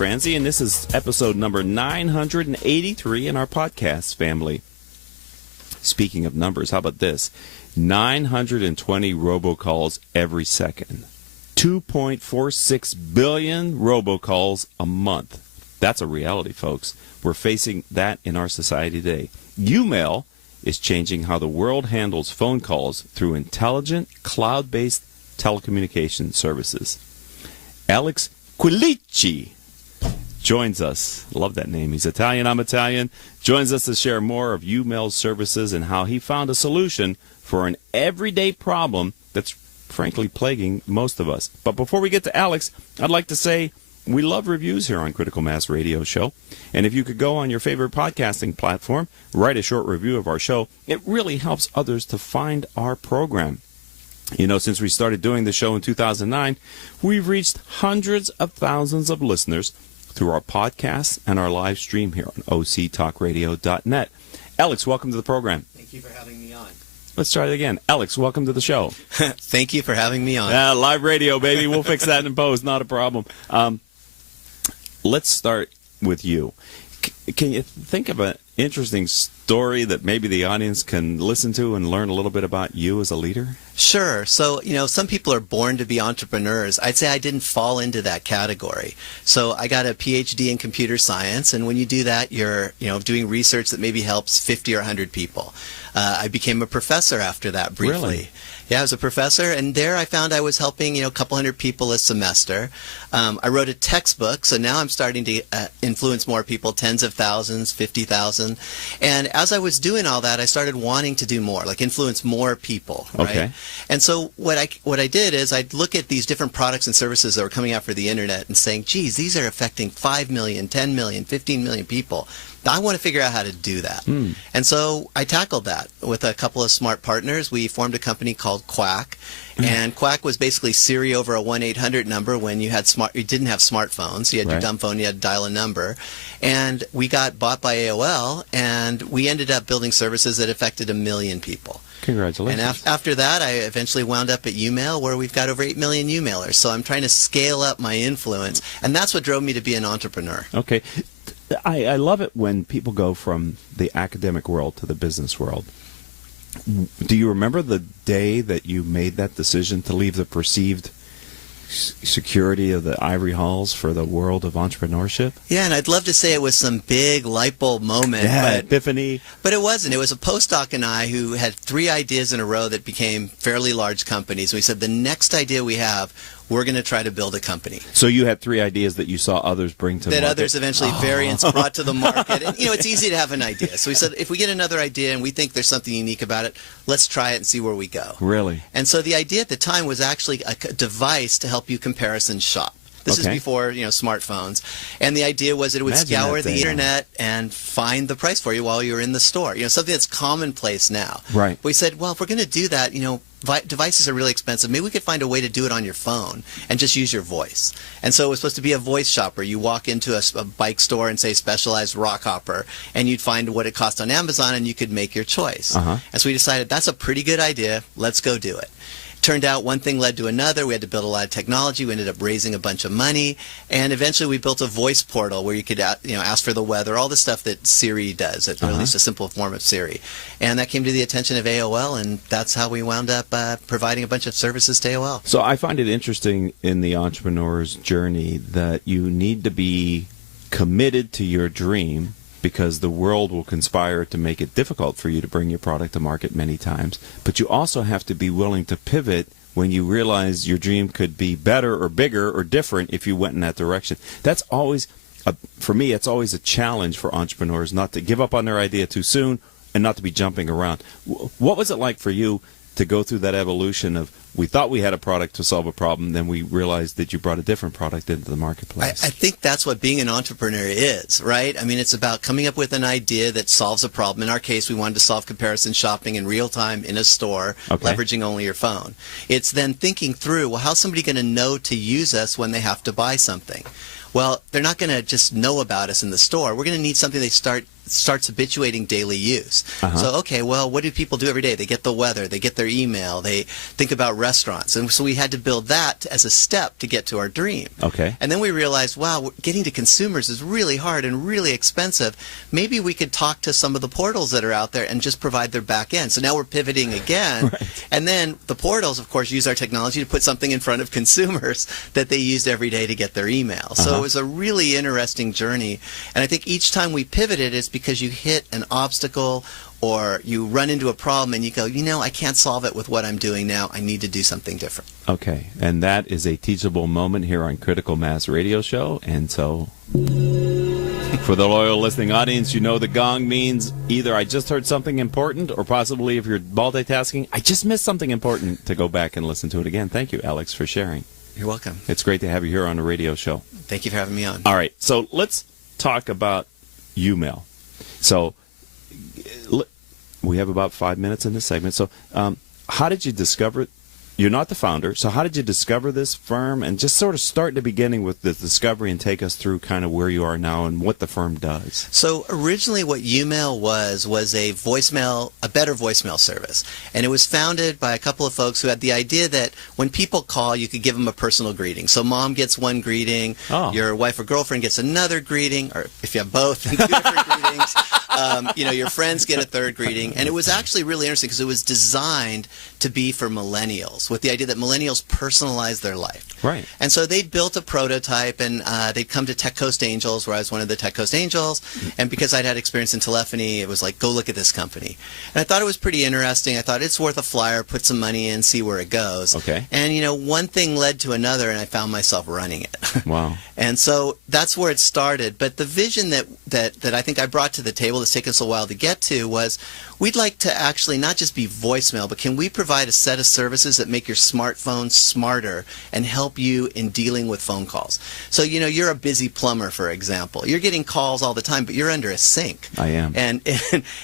Franzi, and this is episode number 983 in our podcast family. Speaking of numbers, how about this? 920 robocalls every second. 2.46 billion robocalls a month. That's a reality, folks. We're facing that in our society today. YouMail is changing how the world handles phone calls through intelligent, cloud-based telecommunication services. Alex Quilici joins us. Love that name. He's Italian, I'm Italian. Joins us to share more of YouMail's services and how he found a solution for an everyday problem that's frankly plaguing most of us. But before we get to Alex, I'd like to say we love reviews here on Critical Mass Radio Show. And if you could go on your favorite podcasting platform, write a short review of our show, it really helps others to find our program. You know, since we started doing the show in 2009, we've reached hundreds of thousands of listeners through our podcasts and our live stream here on octalkradio.net. Alex, welcome to the program. Thank you for having me on. Let's try it again. Alex, welcome to the show. Thank you for having me on. Live radio, baby. We'll fix that in post. Not a problem. Let's start with you. Can you think of an interesting story that maybe the audience can listen to and learn a little bit about you as a leader? Sure. So, some people are born to be entrepreneurs. I'd say I didn't fall into that category. So I got a PhD in computer science, and when you do that, you're, doing research that maybe helps 50 or 100 people. I became a professor after that briefly. Really? Yeah, I was a professor, and there I found I was helping, a couple hundred people a semester. I wrote a textbook, so now I'm starting to influence more people, tens of thousands, 50,000. And as I was doing all that, I started wanting to do more, like influence more people, right? Okay. And so what I did is I'd look at these different products and services that were coming out for the internet and saying, geez, these are affecting 5 million, 10 million, 15 million people. I want to figure out how to do that. And so I tackled that with a couple of smart partners. We formed a company called Quack. And Quack was basically Siri over a 1-800 number when you didn't have smartphones. You had your dumb phone, you had to dial a number. And we got bought by AOL, and we ended up building services that affected 1 million people. Congratulations. And after that, I eventually wound up at YouMail, where we've got over 8 million YouMailers. So I'm trying to scale up my influence, and that's what drove me to be an entrepreneur. Okay. I love it when people go from the academic world to the business world. Do you remember the day that you made that decision to leave the perceived security of the ivory halls for the world of entrepreneurship? Yeah, and I'd love to say it was some big light bulb moment. Yeah, epiphany. But it wasn't. It was a postdoc and I who had 3 ideas in a row that became fairly large companies. We said, the next idea we have, we're going to try to build a company. So you had 3 ideas that you saw others bring to the market. That others eventually, variants brought to the market. And, it's easy to have an idea. So we said, if we get another idea and we think there's something unique about it, let's try it and see where we go. Really? And so the idea at the time was actually a device to help you comparison shop. This is before, smartphones. And the idea was that it would scour the internet and find the price for you while you were in the store. Something that's commonplace now. Right. We said, well, if we're going to do that, devices are really expensive. Maybe we could find a way to do it on your phone and just use your voice. And so it was supposed to be a voice shopper. You walk into a bike store and say specialized rock hopper, and you'd find what it cost on Amazon, and you could make your choice. And so we decided that's a pretty good idea. Let's go do it. Turned out one thing led to another. We had to build a lot of technology. We ended up raising a bunch of money, and eventually we built a voice portal where you could ask for the weather, all the stuff that Siri does, or at least a simple form of Siri. And that came to the attention of AOL, and that's how we wound up providing a bunch of services to AOL. So I find it interesting in the entrepreneur's journey that you need to be committed to your dream, because the world will conspire to make it difficult for you to bring your product to market many times. But you also have to be willing to pivot when you realize your dream could be better or bigger or different if you went in that direction. That's always, for me, it's always a challenge for entrepreneurs not to give up on their idea too soon and not to be jumping around. What was it like for you to go through that evolution of, we thought we had a product to solve a problem, then we realized that you brought a different product into the marketplace? I think that's what being an entrepreneur is, right? I mean, it's about coming up with an idea that solves a problem. In our case, we wanted to solve comparison shopping in real time in a store, leveraging only your phone. It's then thinking through, well, how's somebody going to know to use us when they have to buy something? Well, they're not going to just know about us in the store. We're going to need something they start starts habituating daily use. So, okay, well, what do people do every day? They get the weather, they get their email, they think about restaurants. And so we had to build that as a step to get to our dream. Okay. And then we realized, wow, getting to consumers is really hard and really expensive. Maybe we could talk to some of the portals that are out there and just provide their back end. So now we're pivoting again. Right. And then the portals, of course, use our technology to put something in front of consumers that they used every day to get their email. So it was a really interesting journey. And I think each time we pivoted, it's because you hit an obstacle or you run into a problem and you go, I can't solve it with what I'm doing now. I need to do something different. Okay. And that is a teachable moment here on Critical Mass Radio Show. And so for the loyal listening audience, the gong means either I just heard something important or possibly if you're multitasking, I just missed something important to go back and listen to it again. Thank you, Alex, for sharing. You're welcome. It's great to have you here on the radio show. Thank you for having me on. All right. So let's talk about YouMail. So we have about 5 minutes in this segment. So how did you discover it? You're not the founder, so how did you discover this firm? And just sort of start in the beginning with the discovery and take us through kind of where you are now and what the firm does. So originally what YouMail was a better voicemail service. And it was founded by a couple of folks who had the idea that when people call, you could give them a personal greeting. So mom gets one greeting, your wife or girlfriend gets another greeting, or if you have both, then 2 different greetings. Your friends get a third greeting. And it was actually really interesting because it was designed to be for millennials, with the idea that millennials personalize their life. Right. And so they built a prototype, and they'd come to Tech Coast Angels, where I was one of the Tech Coast Angels. And because I'd had experience in telephony, it was like, go look at this company. And I thought it was pretty interesting. I thought it's worth a flyer, put some money in, see where it goes. Okay. And, one thing led to another, and I found myself running it. Wow. And so that's where it started. But the vision that I think I brought to the table that's taken us a while to get to was we'd like to actually not just be voicemail, but can we provide a set of services that make your smartphone smarter and help you in dealing with phone calls? So, you're a busy plumber, for example. You're getting calls all the time, but you're under a sink. I am. And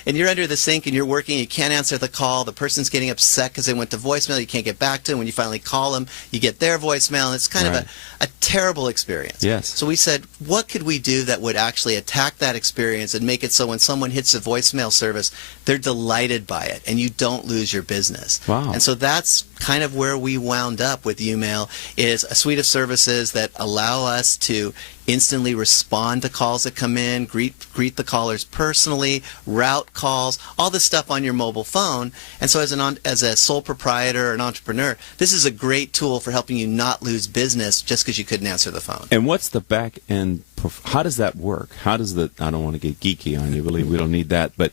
you're under the sink and you're working, you can't answer the call. The person's getting upset because they went to voicemail. You can't get back to them. When you finally call them, you get their voicemail. And it's kind of a terrible experience. Yes. So we said, what could we do that would actually attack that experience and make it so when someone hits the voicemail service, they're delighted by it and you don't lose your business. Wow. And so that's kind of where we wound up with YouMail, is a suite of services that allow us to instantly respond to calls that come in, greet the callers personally, route calls, all this stuff on your mobile phone. And so as a sole proprietor or an entrepreneur, this is a great tool for helping you not lose business just because you couldn't answer the phone. And what's the back end? How does that work? I don't want to get geeky on you, believe we don't need that, but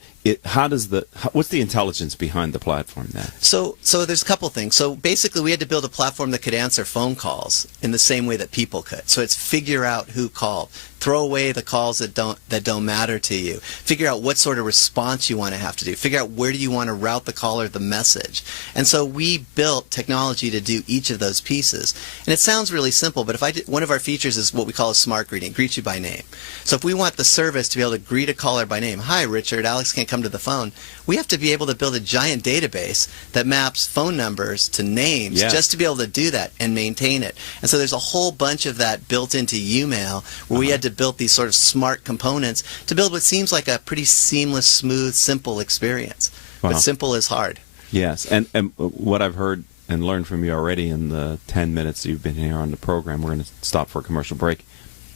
what's the intelligence behind the platform then? So there's a couple things. So basically we had to build a platform that could answer phone calls in the same way that people could. So it's figure out who called, throw away the calls that don't matter to you, figure out what sort of response you want to have to do, figure out where do you want to route the caller the message. And so we built technology to do each of those pieces. And it sounds really simple, but one of our features is what we call a smart greeting, greet you by name. So if we want the service to be able to greet a caller by name, hi Richard, Alex can't come to the phone, we have to be able to build a giant database that maps phone numbers to names just to be able to do that and maintain it. And so there's a whole bunch of that built into YouMail where we had to build these sort of smart components to build what seems like a pretty seamless, smooth, simple experience. Wow. But simple is hard. Yes, and what I've heard and learned from you already in the 10 minutes you've been here on the program, we're going to stop for a commercial break,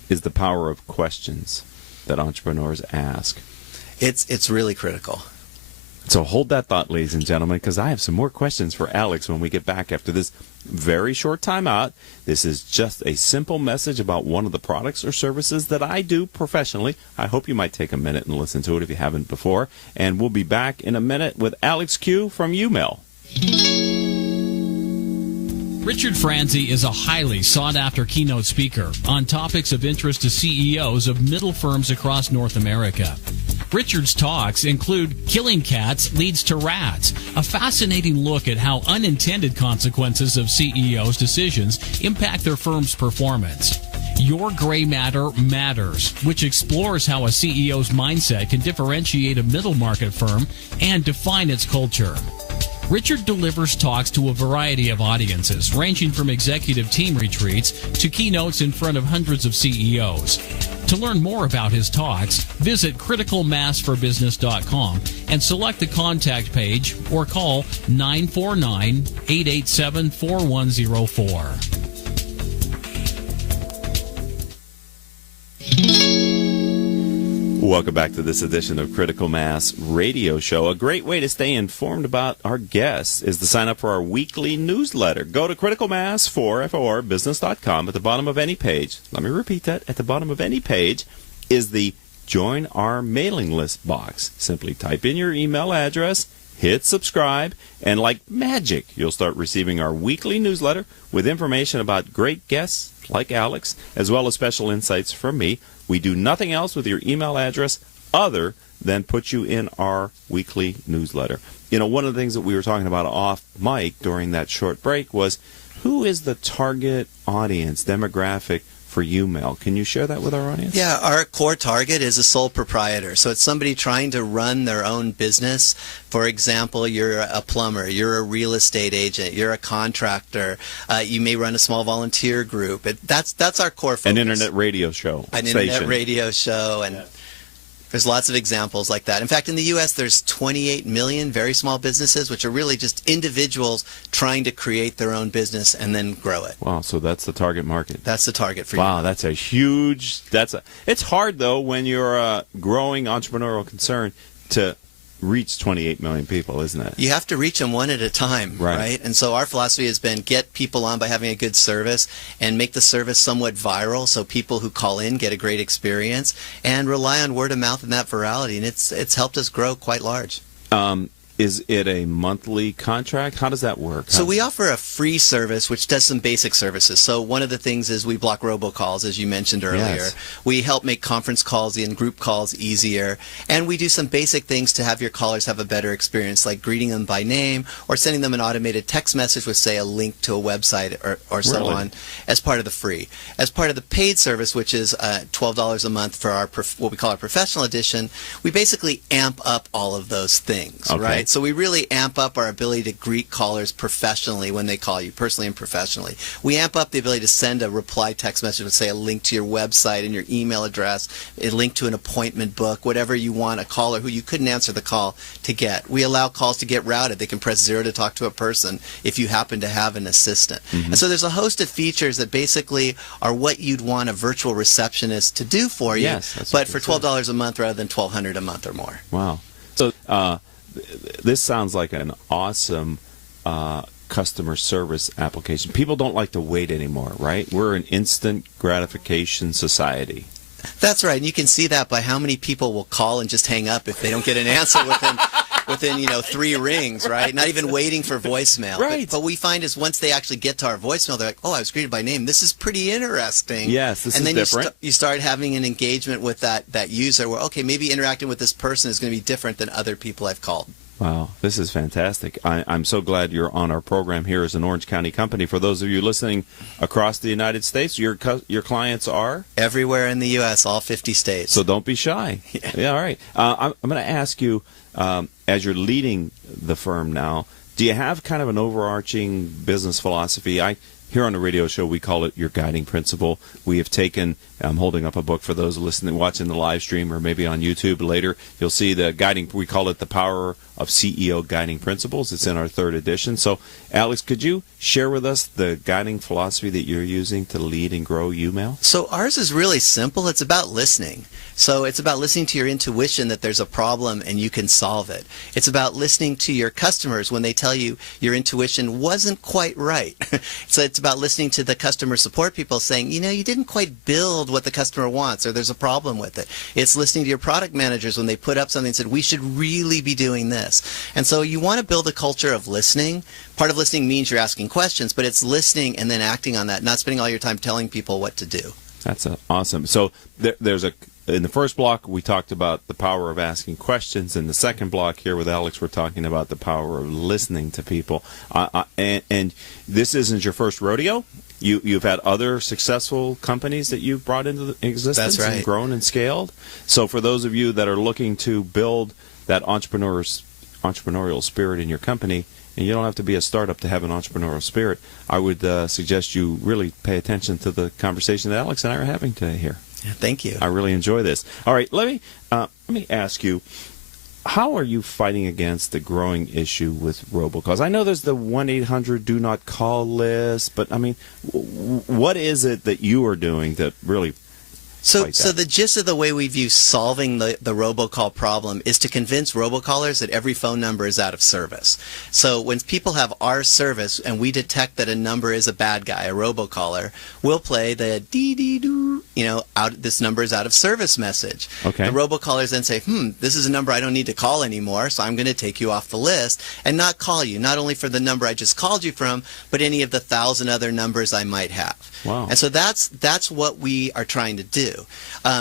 is the power of questions that entrepreneurs ask. It's really critical. So hold that thought, ladies and gentlemen, because I have some more questions for Alex when we get back after this very short time out. This is just a simple message about one of the products or services that I do professionally. I hope you might take a minute and listen to it if you haven't before. And we'll be back in a minute with Alex Q from YouMail. Richard Franzi is a highly sought-after keynote speaker on topics of interest to CEOs of middle firms across North America. Richard's talks include Killing Cats Leads to Rats, a fascinating look at how unintended consequences of CEOs' decisions impact their firm's performance. Your Gray Matter Matters, which explores how a CEO's mindset can differentiate a middle market firm and define its culture. Richard delivers talks to a variety of audiences, ranging from executive team retreats to keynotes in front of hundreds of CEOs. To learn more about his talks, visit criticalmassforbusiness.com and select the contact page or call 949-887-4104. Welcome back to this edition of Critical Mass Radio Show. A great way to stay informed about our guests is to sign up for our weekly newsletter. Go to criticalmass4business.com. At the bottom of any page, let me repeat that, at the bottom of any page is the Join Our Mailing List box. Simply type in your email address, hit subscribe, and like magic, you'll start receiving our weekly newsletter with information about great guests like Alex, as well as special insights from me. We do nothing else with your email address other than put you in our weekly newsletter. You know, one of the things that we were talking about off mic during that short break was who is the target audience demographic for YouMail? Can you share that with our audience? Yeah, our core target is a sole proprietor. So it's somebody trying to run their own business. For example, you're a plumber, you're a real estate agent, you're a contractor, you may run a small volunteer group. That's our core focus. An internet radio show. Internet radio show, and yes. There's lots of examples like that. In fact, in the U.S., there's 28 million very small businesses, which are really just individuals trying to create their own business and then grow it. Wow, so that's the target market. That's the target for you. Wow, that's a huge... It's hard, though, when you're a growing entrepreneurial concern to reach 28 million people, isn't it? You have to reach them one at a time, right? And so our philosophy has been get people on by having a good service and make the service somewhat viral so people who call in get a great experience and rely on word of mouth and that virality. And it's helped us grow quite large. Is it a monthly contract? How does that work? So we offer a free service which does some basic services. So one of the things is we block robocalls, as you mentioned earlier. Yes. We help make conference calls and group calls easier. And we do some basic things to have your callers have a better experience, like greeting them by name or sending them an automated text message with, say, a link to a website or so Really? on as part of the free. As part of the paid service, which is $12 a month for our what we call our professional edition, we basically amp up all of those things, Okay. right? So we really amp up our ability to greet callers professionally when they call you, personally and professionally. We amp up the ability to send a reply text message with, say, a link to your website and your email address, a link to an appointment book, whatever you want a caller who you couldn't answer the call to get. We allow calls to get routed. They can press 0 to talk to a person if you happen to have an assistant. Mm-hmm. And so there's a host of features that basically are what you'd want a virtual receptionist to do for you, Yes, that's but what for they said. $12 a month rather than $1,200 a month or more. Wow. So this sounds like an awesome customer service application. People don't like to wait anymore, right? We're an instant gratification society. That's right, and you can see that by how many people will call and just hang up if they don't get an answer within 3 rings, right? Not even waiting for voicemail. Right. But we find is once they actually get to our voicemail, they're like, "Oh, I was greeted by name. This is pretty interesting." Yes, this and is then different. you start having an engagement with that user where, okay, maybe interacting with this person is going to be different than other people I've called. Wow, this is fantastic. I'm so glad you're on our program here as an Orange County company. For those of you listening across the United States, your clients are? Everywhere in the U.S., all 50 states. So don't be shy. Yeah, all right. I'm going to ask you, as you're leading the firm now, do you have kind of an overarching business philosophy? Here on the radio show, we call it your guiding principle. We have taken, I'm holding up a book for those listening, watching the live stream, or maybe on YouTube later. You'll see the guiding, we call it the Power of CEO Guiding Principles. It's in our 3rd edition. So, Alex, could you share with us the guiding philosophy that you're using to lead and grow YouMail? So ours is really simple. It's about listening. So it's about listening to your intuition that there's a problem and you can solve it. It's about listening to your customers when they tell you your intuition wasn't quite right. So it's about listening to the customer support people saying, you didn't quite build what the customer wants or there's a problem with it. It's listening to your product managers when they put up something and said, we should really be doing this. And so you want to build a culture of listening. Part of listening means you're asking questions, but it's listening and then acting on that, not spending all your time telling people what to do. That's awesome. So in the first block, we talked about the power of asking questions. In the second block here with Alex, we're talking about the power of listening to people. And this isn't your first rodeo. You've had other successful companies that you've brought into existence. That's right. And grown and scaled. So for those of you that are looking to build that entrepreneurial spirit in your company, and you don't have to be a startup to have an entrepreneurial spirit, I would suggest you really pay attention to the conversation that Alex and I are having today here. Yeah, thank you. I really enjoy this. All right, let me ask you, how are you fighting against the growing issue with robocalls? I know there's the 1-800 do not call list, but I mean, what is it that you are doing that really So fight that? the gist of the way we view solving the robocall problem is to convince robocallers that every phone number is out of service. So when people have our service and we detect that a number is a bad guy, a robocaller, we'll play the dee-dee-doo, this number is out of service message. Okay. The robocallers then say, this is a number I don't need to call anymore, so I'm going to take you off the list and not call you, not only for the number I just called you from, but any of the 1,000 other numbers I might have. Wow. And so that's what we are trying to do.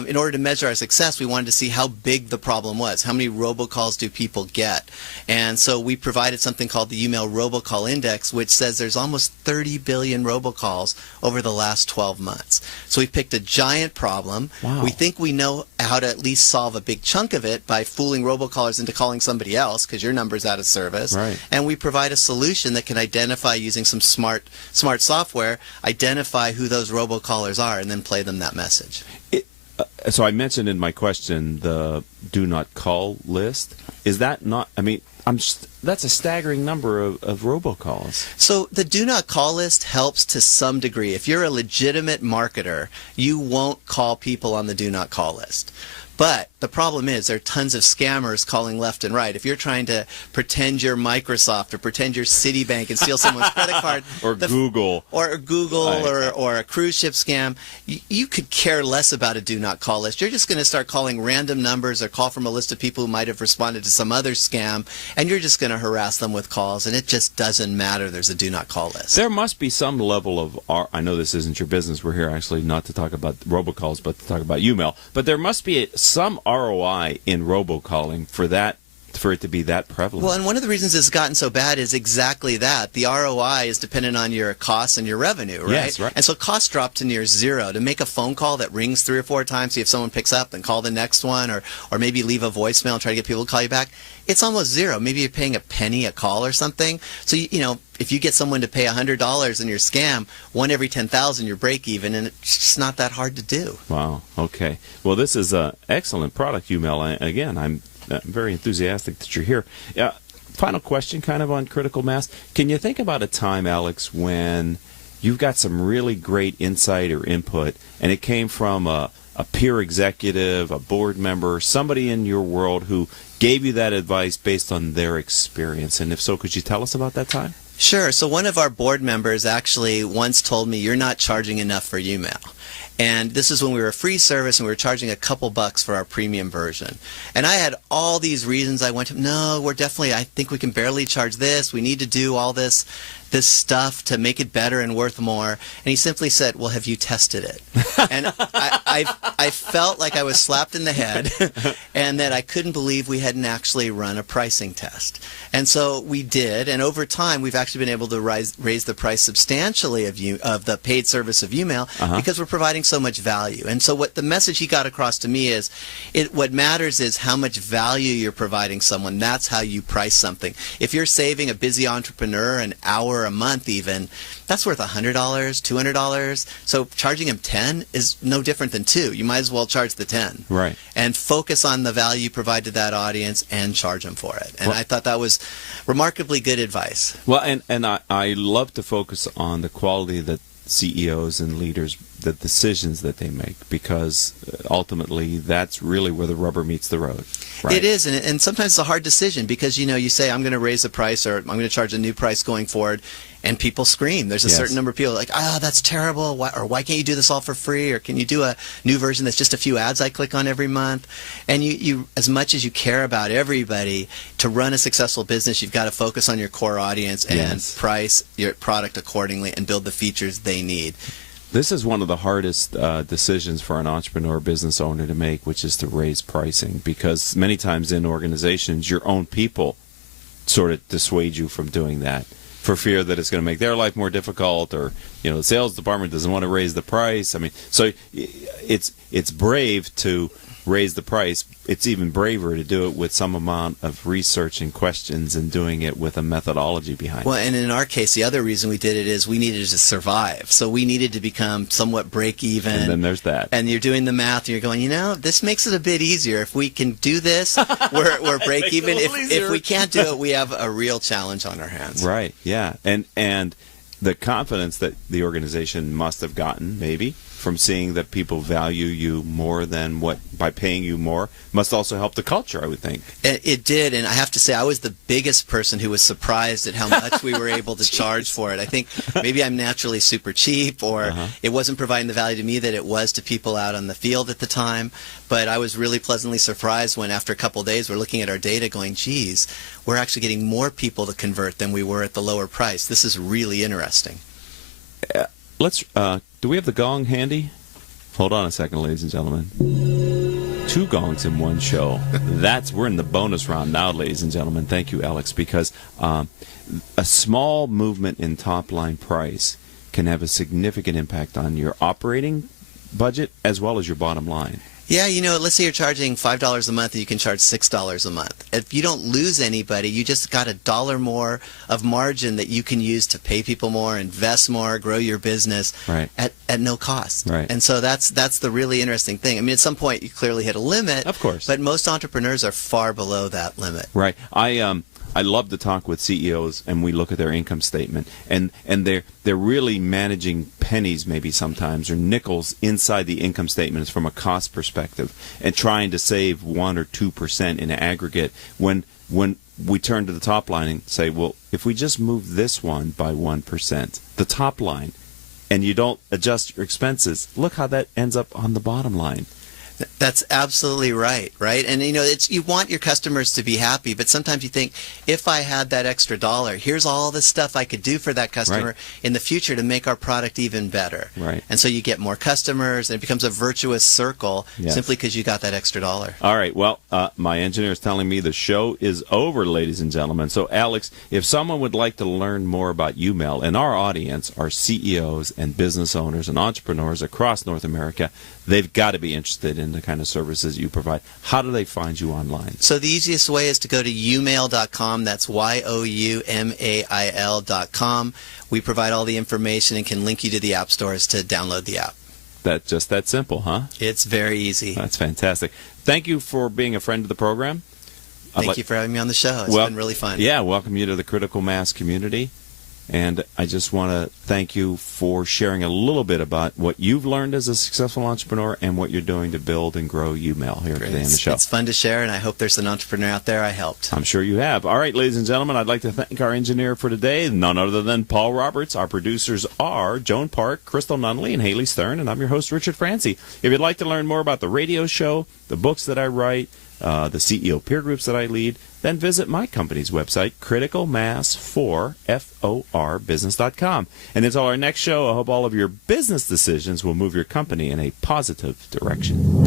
In order to measure our success, we wanted to see how big the problem was. How many robocalls do people get? And so we provided something called the YouMail Robocall Index, which says there's almost 30 billion robocalls over the last 12 months. So we picked a giant problem. Wow. We think we know how to at least solve a big chunk of it by fooling robocallers into calling somebody else because your number's out of service. Right. And we provide a solution that can identify, using some smart software, identify who those robocallers are and then play them that message. So I mentioned in my question the do not call list. Is that not? I mean, that's a staggering number of robocalls. So the do not call list helps to some degree. If you're a legitimate marketer, you won't call people on the do not call list. But the problem is there are tons of scammers calling left and right. If you're trying to pretend you're Microsoft or pretend you're Citibank and steal someone's credit card, Or Google. or a cruise ship scam, you could care less about a do not call list. You're just going to start calling random numbers or call from a list of people who might have responded to some other scam, and you're just going to harass them with calls, and it just doesn't matter there's a do not call list. There must be some level of, I know this isn't your business. We're here actually not to talk about robocalls, but to talk about YouMail. But there must be some ROI in robocalling for it to be that prevalent. Well, and one of the reasons it's gotten so bad is exactly that. The ROI is dependent on your costs and your revenue, right? Yes, right. And so costs drop to near zero. To make a phone call that rings 3 or 4 times, see if someone picks up and call the next one, or maybe leave a voicemail and try to get people to call you back, it's almost zero. Maybe you're paying a penny a call or something. So, if you get someone to pay $100 in your scam, 1 every 10,000, you're break even, and it's just not that hard to do. Wow. Okay. Well, this is an excellent product, YouMail. Again, I'm very enthusiastic that you're here. Final question, kind of on critical mass. Can you think about a time, Alex, when you've got some really great insight or input, and it came from a peer executive, a board member, somebody in your world who gave you that advice based on their experience? And if so, could you tell us about that time? Sure. So one of our board members actually once told me, you're not charging enough for YouMail. And this is when we were a free service and we were charging a couple bucks for our premium version. And I had all these reasons. I went to, no, I think we can barely charge this. We need to do all this stuff to make it better and worth more. And he simply said, well, have you tested it? And I felt like I was slapped in the head and that I couldn't believe we hadn't actually run a pricing test. And so we did. And over time, we've actually been able to raise the price substantially of the paid service of YouMail because we're providing so much value. And so what the message he got across to me is, what matters is how much value you're providing someone. That's how you price something. If you're saving a busy entrepreneur an hour a month even, that's worth $100, $200. So charging him 10 is no different than 2. You might as well charge the 10. Right. And focus on the value you provide to that audience and charge them for it. And I thought that was remarkably good advice. Well, and I love to focus on the quality that CEOs and leaders, the decisions that they make, because ultimately that's really where the rubber meets the road. Right? It is, and sometimes it's a hard decision because, you say, I'm going to raise the price or I'm going to charge a new price going forward, and people scream. There's a certain number of people like, that's terrible, why can't you do this all for free, or can you do a new version that's just a few ads I click on every month? And you as much as you care about everybody, to run a successful business, you've got to focus on your core audience and price your product accordingly and build the features they need. This is one of the hardest decisions for an entrepreneur business owner to make, which is to raise pricing, because many times in organizations, your own people sort of dissuade you from doing that for fear that it's going to make their life more difficult, or the sales department doesn't want to raise the price. I mean, so it's brave to raise the price, it's even braver to do it with some amount of research and questions and doing it with a methodology behind it. Well, and in our case, the other reason we did it is we needed to survive. So we needed to become somewhat break even. And then there's that. And you're doing the math and you're going, this makes it a bit easier. If we can do this, we're break even. If we can't do it, we have a real challenge on our hands. Right, yeah. And the confidence that the organization must have gotten, maybe, from seeing that people value you more than by paying you more, must also help the culture, I would think. It did, and I have to say I was the biggest person who was surprised at how much we were able to charge for it. I think maybe I'm naturally super cheap, or it wasn't providing the value to me that it was to people out on the field at the time, but I was really pleasantly surprised when after a couple of days we're looking at our data going, geez, we're actually getting more people to convert than we were at the lower price. This is really interesting. Do we have the gong handy? Hold on a second, ladies and gentlemen. 2 gongs in one show. We're in the bonus round now, ladies and gentlemen. Thank you, Alex, because a small movement in top-line price can have a significant impact on your operating budget as well as your bottom line. Yeah, let's say you're charging $5 a month and you can charge $6 a month. If you don't lose anybody, you just got $1 more of margin that you can use to pay people more, invest more, grow your business at no cost. Right. And so that's the really interesting thing. I mean, at some point you clearly hit a limit. Of course. But most entrepreneurs are far below that limit. Right. I love to talk with CEOs, and we look at their income statement, and they're really managing pennies maybe sometimes, or nickels inside the income statement from a cost perspective, and trying to save 1 or 2% in aggregate. When we turn to the top line and say, well, if we just move this one by 1%, the top line, and you don't adjust your expenses, look how that ends up on the bottom line. That's absolutely right? And you want your customers to be happy, but sometimes you think, if I had that extra $1, here's all the stuff I could do for that customer in the future to make our product even better. Right. And so you get more customers, and it becomes a virtuous circle simply because you got that extra $1. All right. Well, my engineer is telling me the show is over, ladies and gentlemen. So, Alex, if someone would like to learn more about YouMail, and our audience are CEOs and business owners and entrepreneurs across North America, they've got to be interested in the kind of services you provide. How do they find you online? So the easiest way is to go to youmail.com. That's youmail.com. We provide all the information and can link you to the app stores to download the app. Just that simple, huh? It's very easy. That's fantastic. Thank you for being a friend of the program. Thank you for having me on the show. It's been really fun. Yeah, welcome you to the Critical Mass community. And I just want to thank you for sharing a little bit about what you've learned as a successful entrepreneur and what you're doing to build and grow YouMail here today on the show. It's fun to share, and I hope there's an entrepreneur out there I helped. I'm sure you have. All right, ladies and gentlemen, I'd like to thank our engineer for today, none other than Paul Roberts. Our producers are Joan Park, Crystal Nunley, and Haley Stern, and I'm your host, Richard Franzi. If you'd like to learn more about the radio show, the books that I write, the CEO peer groups that I lead, then visit my company's website, criticalmass4business.com. And until our next show, I hope all of your business decisions will move your company in a positive direction.